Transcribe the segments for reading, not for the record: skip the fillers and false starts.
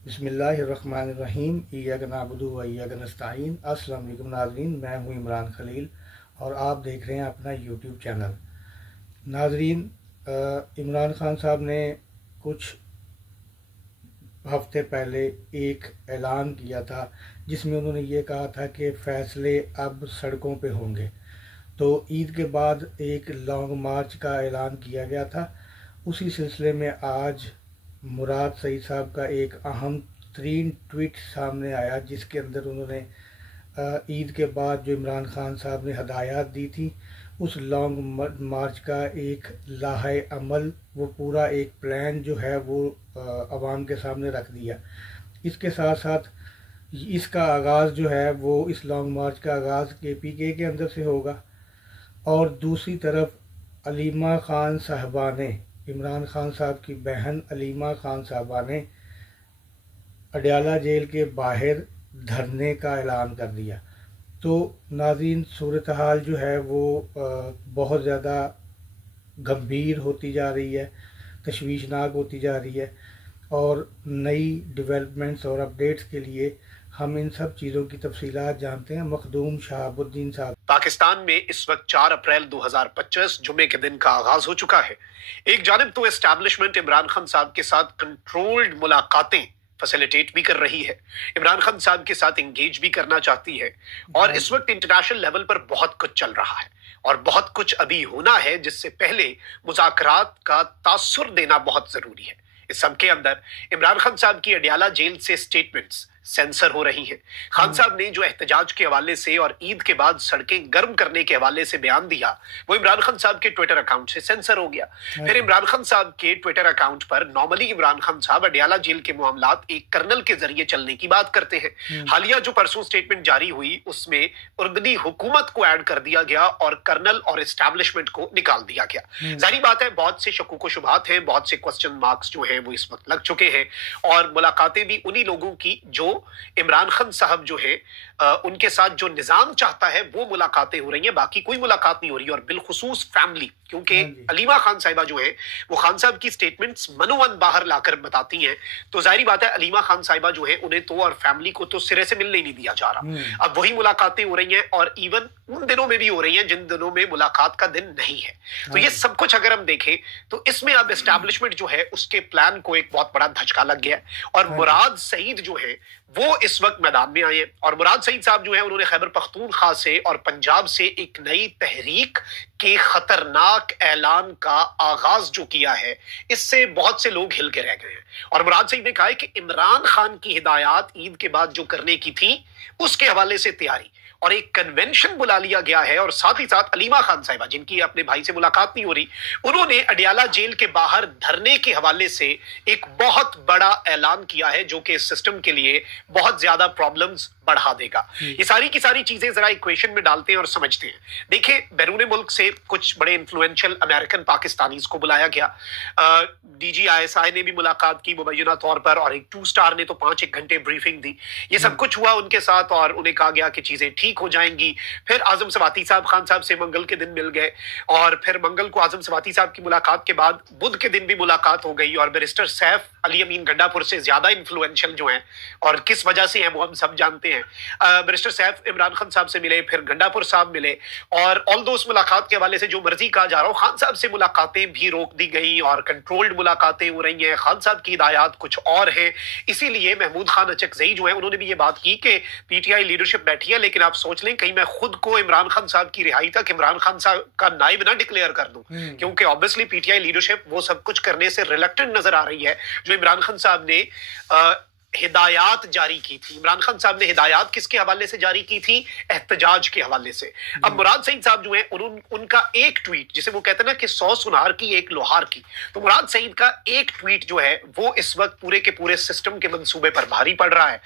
بسم اللہ الرحمن الرحیم، ایاک نعبد و ایاک نستعین۔ السلام علیکم ناظرین، میں ہوں عمران خلیل اور آپ دیکھ رہے ہیں اپنا یوٹیوب چینل۔ ناظرین، عمران خان صاحب نے کچھ ہفتے پہلے ایک اعلان کیا تھا جس میں انہوں نے یہ کہا تھا کہ فیصلے اب سڑکوں پہ ہوں گے۔ تو عید کے بعد ایک لانگ مارچ کا اعلان کیا گیا تھا۔ اسی سلسلے میں آج مراد سعید صاحب کا ایک اہم ترین ٹویٹ سامنے آیا جس کے اندر انہوں نے عید کے بعد جو عمران خان صاحب نے ہدایات دی تھی اس لانگ مارچ کا ایک لاحہ عمل، وہ پورا ایک پلان جو ہے وہ عوام کے سامنے رکھ دیا۔ اس کے ساتھ ساتھ اس کا آغاز جو ہے وہ اس لانگ مارچ کا آغاز KPK کے اندر سے ہوگا، اور دوسری طرف علیمہ خان صاحبہ نے، عمران خان صاحب کی بہن علیمہ خان صاحبہ نے اڈیالہ جیل کے باہر دھرنے کا اعلان کر دیا۔ تو ناظرین، صورتحال جو ہے وہ بہت زیادہ گمبھیر ہوتی جا رہی ہے، تشویشناک ہوتی جا رہی ہے، اور نئی ڈیولپمنٹس اور اپڈیٹس کے لیے ہم ان سب چیزوں کی تفصیلات جانتے ہیں مخدوم شہاب الدین صاحب۔ پاکستان میں اس وقت 4 اپریل 2025 جمعے کے دن کا آغاز ہو چکا ہے۔ ایک جانب تو اسٹیبلشمنٹ عمران خان صاحب کے ساتھ کنٹرولڈ ملاقاتیں فیسیلیٹیٹ بھی کر رہی ہے، عمران خان صاحب کے ساتھ انگیج بھی کرنا چاہتی ہے، اور اس وقت انٹرنیشنل لیول پر بہت کچھ چل رہا ہے اور بہت کچھ ابھی ہونا ہے جس سے پہلے مذاکرات کا تاثر دینا بہت ضروری ہے۔ اس سب کے اندر عمران خان صاحب کی اڈیالہ جیل سے سٹیٹمنٹس سینسر ہو رہی ہیں۔ خان صاحب نے جو احتجاج کے حوالے سے اور عید کے بعد سڑکیں گرم کرنے کے حوالے سے بیان دیا وہ عمران خان صاحب کے ٹویٹر اکاؤنٹ سے سینسر ہو گیا۔ پھر عمران خان صاحب کے ٹویٹر اکاؤنٹ پر نارملی عمران خان صاحب اڈیالہ جیل کے معاملات ایک کرنل کے ذریعے چلنے کی بات کرتے ہیں۔ حالیہ جو پرسوں سٹیٹمنٹ جاری ہوئی اس میں اردنی حکومت کو ایڈ کر دیا گیا اور کرنل اور اسٹیبلشمنٹ کو نکال دیا گیا۔ ظاہری بات ہے بہت سے شکوک و شبہات ہیں، بہت سے کوسچن مارکس جو ہیں وہ اس وقت لگ چکے ہیں، اور ملاقاتیں بھی انہی لوگوں کی جو عمران خان صاحب جو ہے ان کے ساتھ جو نظام چاہتا ہے وہ ملاقاتیں ہو رہی ہیں، باقی کوئی ملاقات نہیں ہو رہی۔ اور بالخصوص فیملی، کیونکہ علیمہ خان صاحبہ جو ہے وہ خان صاحب کی سٹیٹمنٹس منوان باہر لا کر بتاتی ہیں، تو ظاہری بات ہے علیمہ خان صاحبہ جو ہے انہیں تو اور فیملی کو تو سرے سے ملنے نہیں دیا جا رہا۔ اب وہی ملاقاتیں ہو رہی ہیں، اور ایون ان دنوں میں بھی ہو رہی ہیں جن دنوں میں ملاقات کا دن نہیں ہے۔ تو یہ سب کچھ اگر ہم دیکھیں تو اس میں اب اسٹیبلشمنٹ جو ہے اس کے پلان کو ایک بہت بڑا دھچکا لگ گیا ہے، اور مراد سعید جو ہے وہ اس وقت میدان میں آئے ہیں۔ اور مراد سعید صاحب جو ہیں انہوں نے خیبر پختونخوا سے اور پنجاب سے ایک نئی تحریک کے خطرناک اعلان کا آغاز جو کیا ہے، اس سے بہت سے لوگ ہل کے رہ گئے ہیں۔ اور مراد سعید نے کہا ہے کہ عمران خان کی ہدایات عید کے بعد جو کرنے کی تھی اس کے حوالے سے تیاری، اور ایک کنونشن بلا لیا گیا ہے، اور ساتھ ہی ساتھ علیمہ خان صاحبہ جن کی اپنے بھائی سے ملاقات نہیں ہو رہی، انہوں نے اڈیالہ جیل کے باہر دھرنے کے حوالے سے ایک بہت بڑا اعلان کیا ہے جو کہ اس سسٹم کے لیے بہت زیادہ پرابلمز بڑھا دے گا۔ یہ ساری کی ساری چیزیں ذرا ایکویشن میں ڈالتے ہیں اور سمجھتے ہیں۔ دیکھیں، بیرون ملک سے کچھ بڑے انفلوئنشل امریکن پاکستانیز کو بلایا گیا، DGISI نے بھی ملاقات کی مبینہ طور پر، اور ایک 2 اسٹار نے تو 5 گھنٹے بریفنگ دی۔ یہ سب کچھ ہوا ان کے ساتھ، اور انہیں کہا گیا کہ چیزیں ٹھیک ہو جائیں گی۔ پھر اعظم سواتی صاحب خان صاحب سے منگل کے دن مل گئے، اور پھر منگل کو اعظم سواتی صاحب کی ملاقات کے بعد بدھ کے دن بھی ملاقات ہو گئی، اور بیرسٹر سیف علی امین گنڈا پور سے زیادہ انفلوئنشل جو ہیں اور کس وجہ سے ہیں وہ ہم سب جانتے ہیں، بیرسٹر سیف عمران خان صاحب سے ملے، پھر گنڈا پور صاحب ملے، اور آل دوست ملاقات کے حوالے سے جو مرضی کہا جا رہا ہو، خان صاحب سے ملاقاتیں بھی روک دی گئیں اور کنٹرولڈ ملاقاتیں ہو رہی ہیں۔ خان صاحب کی ہدایات کچھ اور ہیں، اسی لیے محمود خان اچکزئی جو ہیں انہوں نے بھی یہ بات کی کہ PTI لیڈرشپ بیٹھی ہے، لیکن آپ سوچ لیں کہیں میں خود کو عمران خان صاحب کی رہائی تک عمران خان صاحب کا نائب نہ ڈکلیئر کر دوں، کیونکہ obviously PTI لیڈرشپ وہ سب کچھ کرنے سے ریلیکٹنٹ نظر آ رہی ہے جو عمران خان صاحب نے ہدایات جاری کی تھی۔ عمران خان صاحب نے ہدایات کس کے حوالے سے جاری کی تھی؟ احتجاج کے حوالے سے۔ اب مراد سعید صاحب جو ہیں ان کا ایک ٹویٹ، جسے وہ کہتے ہیں نا کہ 100 سنار کی ایک لوہار کی، تو مراد سعید کا ایک ٹویٹ جو ہے وہ اس وقت پورے کے پورے سسٹم کے منصوبے پر بھاری پڑ رہا ہے۔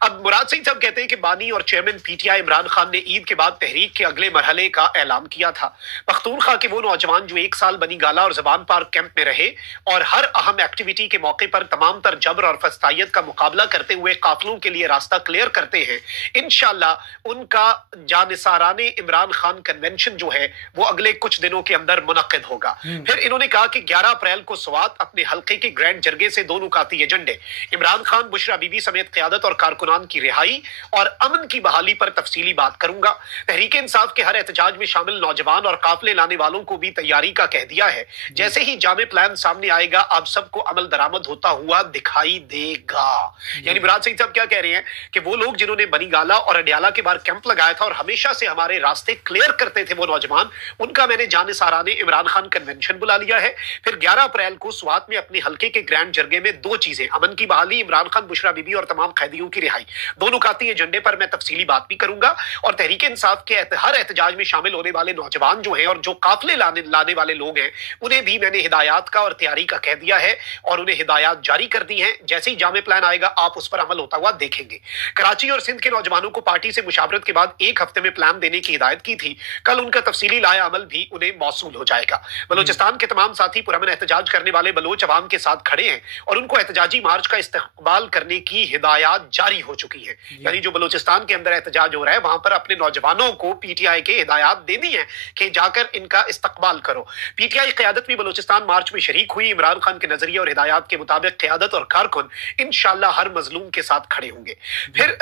اب مراد سعید صاحب کہتے ہیں کہ بانی اور چیئرمین PTI عمران خان نے عید کے بعد تحریک کے اگلے مرحلے کا اعلان کیا تھا۔ پختونخوا کے وہ نوجوان جو 1 سال بنی گالہ اور زبان پارک کیمپ میں رہے اور ہر اہم ایکٹیویٹی کے موقع پر تمام تر جبر اور فسطائیت کا مقابلہ مقابلہ کرتے ہوئے قافلوں کے لیے راستہ کلیئر کرتے ہیں، انشاءاللہ ان کا جانثاران عمران خان کنونشن جو ہے وہ اگلے کچھ دنوں کے اندر منعقد ہوگا۔ پھر انہوں نے کہا کہ 11 اپریل کو سوات اپنے حلقے کے گرینڈ جرگے سے 2 نکاتی ایجنڈے عمران خان، بشرا بی بی سمیت قیادت اور کارکنان کی رہائی اور امن کی بحالی پر تفصیلی بات کروں گا۔ تحریک انصاف کے ہر احتجاج میں شامل نوجوان اور قافلے لانے والوں کو بھی تیاری کا کہہ دیا ہے، جیسے ہی جامع پلان سامنے آئے گا آپ سب کو عمل درآمد ہوتا ہوا دکھائی دے گا۔ یعنی مراد سعید صاحب کیا کہہ رہے ہیں کہ وہ لوگ جنہوں نے بنی گالا اور اڈیالہ کے باہر کیمپ لگایا تھا اور ہمیشہ سے ہمارے راستے کلیئر کرتے تھے وہ نوجوان، ان کا میں نے جانثاران عمران خان کنونشن بلا لیا ہے۔ پھر 11 اپریل کو سوات میں اپنے حلقے کے گرینڈ جرگے میں 2 چیزیں، امن کی بحالی، عمران خان، بشرا بی بی اور تمام قیدیوں کی رہائی، 2 نکاتی ایجنڈے پر میں تفصیلی بات بھی کروں گا، اور تحریک انصاف کے ہر احتجاج میں شامل ہونے والے نوجوان جو ہیں اور جو قافلے لانے والے لوگ ہیں انہیں بھی میں نے ہدایات کا اور تیاری کا کہہ دیا ہے اور انہیں ہدایات جاری کر دی ہیں۔ جیسے ہی جامع پلان آئے گا آپ اس پر عمل ہوتا ہوا دیکھیں گے۔ کراچی اور سندھ کے نوجوانوں کو پارٹی سے مشاورت کے بعد 1 ہفتے میں پلان دینے کی ہدایت کی تھی، کل ان کا تفصیلی لایا عمل بھی انہیں موصول ہو جائے گا۔ بلوچستان کے تمام ساتھی پرامن احتجاج کرنے والے بلوچ عوام کے ساتھ کھڑے ہیں اور ان کو احتجاجی مارچ کا استقبال کرنے کی ہدایات جاری ہو چکی ہیں۔ یعنی جو بلوچستان کے اندر احتجاج ہو رہا ہے وہاں پر اپنے نوجوانوں کو پی ٹی آئی کے ہدایات دینی ہے کہ جا کر ان کا استقبال کرو۔ پی ٹی آئی قیادت بھی بلوچستان مارچ میں شریک ہوئی۔ عمران خان کے نظریے اور ہدایات کے مطابق قیادت اور کارکن انشاءاللہ ہر مظلوم کے ساتھ کھڑے ہوں گے۔ پھر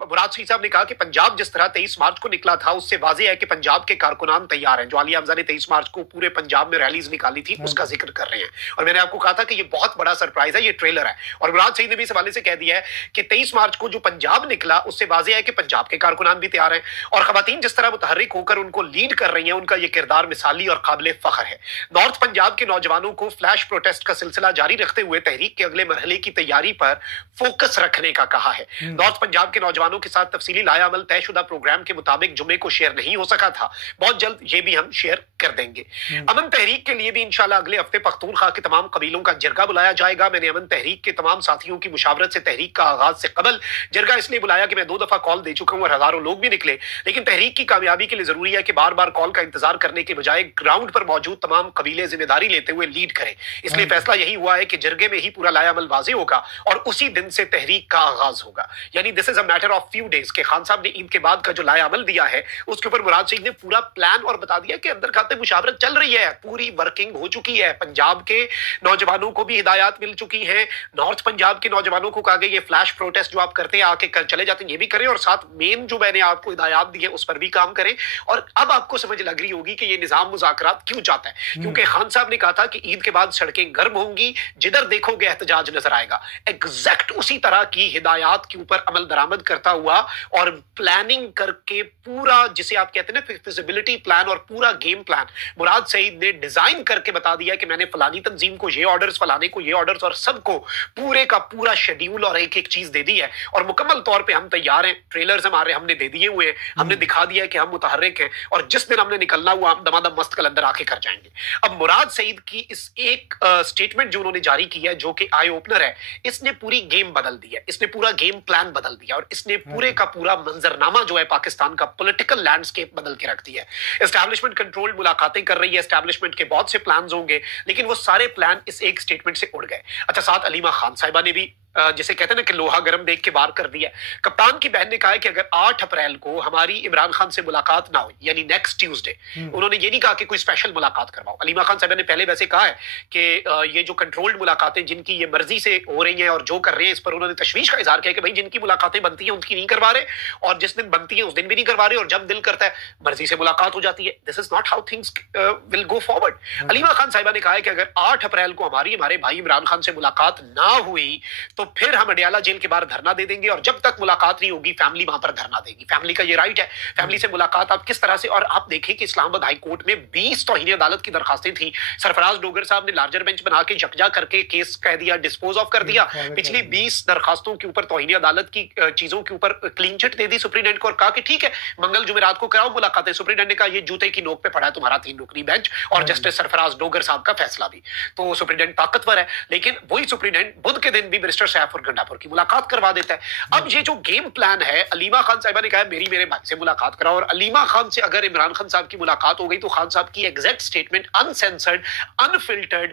مراد سعید صاحب نے کہا کہ پنجاب جس طرح 23 مارچ کو نکلا تھا اس سے واضح ہے کہ پنجاب کے کارکنان تیار ہیں۔ جو عالیہ حمزہ نے 23 مارچ کو پورے پنجاب میں ریلیز نکالی تھی اس کا ذکر کر رہے ہیں، اور میں نے آپ کو کہا تھا کہ یہ بہت بڑا سرپرائز ہے، یہ ٹریلر ہے، اور مراد سعید نے بھی اس حوالے سے کہہ دیا ہے کہ 23 مارچ کو جو پنجاب نکلا اس سے واضح ہے کہ پنجاب کے کارکنان بھی تیار ہیں، اور خواتین جس طرح متحرک ہو کر ان کو لیڈ کر رہی ہیں ان کا یہ کردار مثالی اور قابل فخر ہے۔ نارتھ پنجاب کے نوجوانوں کو فلیش پروٹیسٹ کا سلسلہ جاری رکھتے ہوئے تحریک کے اگلے مرحلے کی تیاری پر فوکس رکھنے کا کہا ہے۔ نارتھ پنجاب کے نوجوانوں کے ساتھ تفصیلی لایا عمل طے شدہ پروگرام کے مطابق جمعے کو شیئر نہیں ہو سکا تھا، بہت جلد یہ بھی ہم شیئر کر دیں گے۔ امن تحریک کے لیے بھی انشاءاللہ اگلے ہفتے پختونخوا کے تمام قبیلوں کا جرگہ بلایا جائے گا۔ میں نے امن تحریک کے تمام ساتھیوں کی مشاورت سے تحریک کا آغاز سے قبل جرگہ اس لیے بلایا کہ میں 2 دفعہ کال دے چکا ہوں اور ہزاروں لوگ بھی نکلے، لیکن تحریک کی کامیابی کے لیے ضروری ہے کہ بار بار کال کا انتظار کرنے کے بجائے گراؤنڈ پر موجود تمام قبیلے ذمہ داری لیتے ہوئے لیڈ کریں۔ اس لیے فیصلہ یہی ہوا ہے کہ جرگے میں ہی پورا لایا عمل واضح ہوگا اور اسی دن سے تحریک کا آغاز ہوگا۔ یعنی this is a matter of few days کہ خان صاحب نے عید کے بعد کا جو لایا عمل دیا ہے اس کے اوپر مراد سعید نے پورا پلان اور بتا دیا کہ اندر کھاتے مشاورت چل رہی ہے، پوری ورکنگ ہو چکی ہے۔ پنجاب کے نوجوانوں کو بھی ہدایات مل چکی ہیں، نارتھ پنجاب کے نوجوانوں کو کہا گیا یہ فلیش پروٹیسٹ جو آپ کرتے ہیں آ کے چلے جاتے ہیں یہ بھی کریں، اور ساتھ مین جو میں نے آپ کو ہدایات دی ہے اس پر بھی کام کریں۔ اور اب آپ کو سمجھ لگ رہی ہوگی کہ یہ نظام مذاکرات کیوں چاہتا ہے، کیونکہ خان صاحب نے کہا تھا کہ عید کے بعد سڑکیں گرم ہوں گی، جدھر دیکھو گے احتجاج نظر آئے گا۔ ایگزیکٹ اسی طرح کی ہدایات کے اوپر عمل درآمد کرتا ہوا اور پلاننگ کر کے پورا جسے آپ کہتے ہیں نا فیزیبلٹی پلان اور پورا گیم پلان مراد سعید نے ڈیزائن کر کے بتا دیا کہ میں نے فلانی تنظیم کو یہ آرڈرز، فلانے کو یہ آرڈرز، اور سب کو پورے کا پورا شیڈیول اور ایک ایک چیز دے دی ہے، اور مکمل طور پہ ہم تیار ہیں۔ ٹریلرز ہمارے ہم نے دے دیے ہوئے ہیں، ہم نے دکھا دیا ہے کہ ہم متحرک ہیں، اور جس دن ہم نے نکلنا ہوا ہم دمادم مست کلندر آ کے کر جائیں گے۔ اب مراد سعید کی اس ایک سٹیٹمنٹ جو انہوں نے جاری کی ہے جو کہ آئی اوپنر ہے، اس نے پوری گیم بدل دی ہے، اس نے پورا گیم پلان بدل دیا، اور اس نے پورے کا پورا منظرنامہ جو ہے پاکستان کا پولیٹیکل لینڈسکیپ بدل کے رکھ دیا ہے۔ اسٹیبلشمنٹ کنٹرول ملاقاتیں کر رہی ہے، اسٹیبلشمنٹ کے بہت سے پلانز ہوں گے، لیکن وہ سارے پلان اس ایک سٹیٹمنٹ سے اڑ گئے۔ اچھا، ساتھ علیمہ خان صاحبہ نے بھی جسے کہتے ہیں نا کہ لوہا گرم دیکھ کے بار کر دیا۔ کپتان کی بہن نے کہا ہے کہ اگر 8 اپریل کو ہماری عمران خان سے ملاقات نہ ہوئی، یعنی نیکسٹ ٹیوزڈے، انہوں نے یہ نہیں کہا کہ کوئی اسپیشل ملاقات کرواؤ۔ علیمہ خان صاحبہ نے پہلے ویسے کہا ہے کہ یہ جو کنٹرولڈ ملاقاتیں جن کی یہ مرضی سے ہو رہی ہیں اور جو کر رہے ہیں اس پر انہوں نے تشویش کا اظہار کیا کہ بھائی جن کی ملاقاتیں بنتی ہیں ان کی نہیں کروا رہے، اور جس دن بنتی ہیں اس دن بھی نہیں کروا رہے، اور جب دل کرتا ہے مرضی سے ملاقات ہو جاتی ہے۔ This is not how things will go forward. Aleema Khan صاحبہ نے کہا ہے کہ اگر 8 اپریل کو ہمارے بھائی عمران خان سے ملاقات نہ ہوئی تو پھر ہم اڈیالہ جیل کے باہر دھرنا دے دیں گے، اور جب تک ملاقات نہیں ہوگی فیملی وہاں پر دھرنا دے گی۔ فیملی کا یہ رائٹ ہے، فیملی سے ملاقات آپ کس طرح سے، اور آپ دیکھیں کہ اسلام آباد ہائی کورٹ میں 20 توہین عدالت کی درخواستیں تھیں، سرفراز ڈوگر صاحب نے لارجر بینچ بنا کے یکجا کر کے کیس کہہ دیا، ڈسپوز آف کر دیا۔ پچھلی 20 درخواستوں کے اوپر توہین عدالت کی چیزوں کے اوپر کلین چٹ دے دی سپرنٹینڈنٹ کو، اور کہا کہ ٹھیک ہے منگل جمعرات کو کراؤ ملاقاتیں۔ سپرنٹینڈنٹ نے کہا یہ جوتے کی نوک پہ پڑا ہے تمہارا 3 رکنی بینچ اور جسٹس سرفراز ڈوگر صاحب کا فیصلہ بھی۔ تو سپرنٹینڈنٹ طاقتور ہے، لیکن وہی سپرنٹینڈنٹ بدھ کے دن بھی منسٹر سیف اور گنڈا پور کی ملاقات کروا دیتا ہے۔ اب یہ جو گیم پلان ہے، علیمہ خان صاحبہ نے کہا میرے بھائی سے ملاقات کراؤ، اور علیمہ خان سے اگر عمران خان صاحب کی ملاقات ہو گئی تو خان صاحب کی ایگزیکٹ سٹیٹمنٹ انسینسرڈ، انفلٹرڈ،